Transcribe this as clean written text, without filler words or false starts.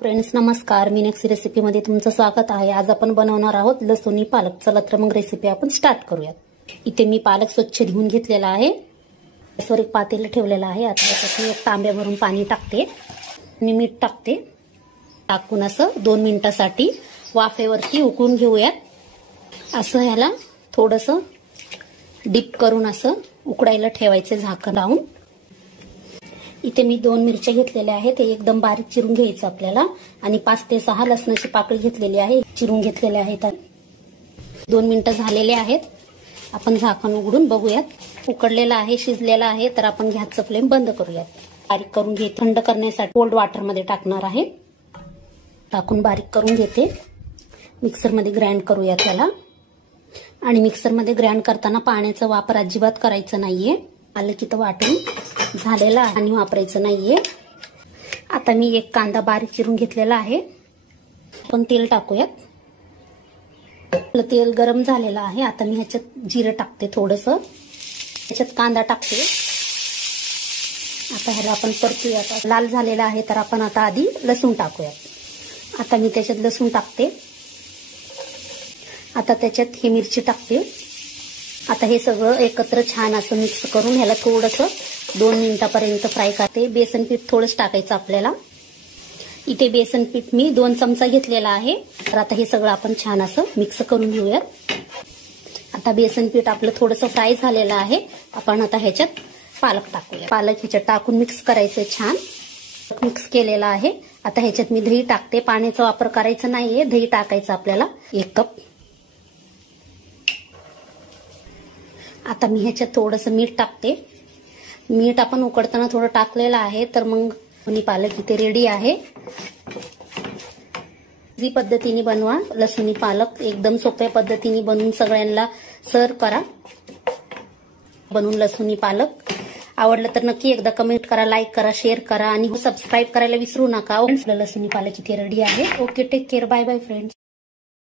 Friends नमस्कार, Meenakshi recipe मध्ये तुमचं स्वागत आहे। आज आपण बनवणार आहोत लसूणी पालक। चला तर मग रेसिपी आपण स्टार्ट करूयात। इथे मी पालक स्वच्छ धुवून घेतलेला आहे। गॅसवर एक पातेलं ठेवलेलं आहे। आता त्याच्यात एक तांब्या भरून पाणी टाकते आणि मीठ टाकते। टाकून असं 2 मिनिटांसाठी वाफेवरती उकळून घेऊयात। असं ह्याला थोडंसं डीप करून असं उकडायला ठेवायचे झाकण लावून। इथे मी 2 मिरच्या घेतलेल्या आहेत, ते एकदम बारीक चिरून घ्यायचं आपल्याला। आणि 5 ते 6 लसणाची पाकळी घेतलेली आहे, चिरून घेतलेले आहेत। 2 मिनिटं झालेले आहेत। आपण झाकण उघडून बघूयात। उकडलेला आहे, शिजलेला आहे। तर आपण गॅसचं फ्लेम बंद करूयात। बारीक करून घेते, थंड करण्यासाठी कोल्ड वॉटर मध्ये टाकणार आहे। टाकून बारीक करून घेते। मिक्सर मध्ये ग्राइंड करूया त्याला। आणि मिक्सर मध्ये ग्राइंड करताना पाण्याचा वापर अजिबात करायचा नाहीये। आलं की तर वाटून झालेला आणि वापरायचं नाहीये। आता मी एक कांदा बारीक चिरून घेतलेला आहे। आपण तेल टाकूयात। तेल गरम झालेलं आहे। आता मी ह्याच्यात जिरं टाकते थोडंसं, ह्याच्यात कांदा टाकते। आता ह्याला आपण परतूयात। लाल झालेला आहे तर आपण आता आधी लसूण टाकूयात। आता मी त्याच्यात लसूण टाकते। आता त्याच्यात ही मिरची टाकते। आता हे सगळं एकत्र छान असं मिक्स करून ह्याला थोडंसं 2 मिनिटांपर्यंत फ्राय करते। बेसन पीठ थोडंच टाकायचं आपल्याला। इथे बेसन पीठ मी 2 चमचा घेतलेला आहे। तर आता हे सगळं आपण छान असं मिक्स करून घेऊयात। आता बेसन पीठ आपलं थोडंसं फ्राय झालेलं आहे। आपण आता ह्याच्यात पालक टाकूया। पालक ह्याच्यात टाकून मिक्स करायचं छान। मिक्स केलेला आहे। आता ह्याच्यात मी दही टाकते। पाण्याचा वापर करायचा नाहीये, दही टाकायचं आपल्याला 1 कप। आता मी ह्याच्यात थोडंसं मीठ टाकते। मीठ आपण उकडताना थोडं टाकलेलं आहे। तर मग लसूणी पालक इथे रेडी आहे। जी पद्धतीने बनवा लसूणी पालक, एकदम सोप्या पद्धतीने बनवून सगळ्यांना सर्व करा। बनवून लसूणी पालक आवडलं तर नक्की एकदा कमेंट करा, लाईक करा, शेअर करा आणि सबस्क्राईब करायला विसरू नका। लसूणी पालक इथे रेडी आहे। Okay, take care, bye bye friends.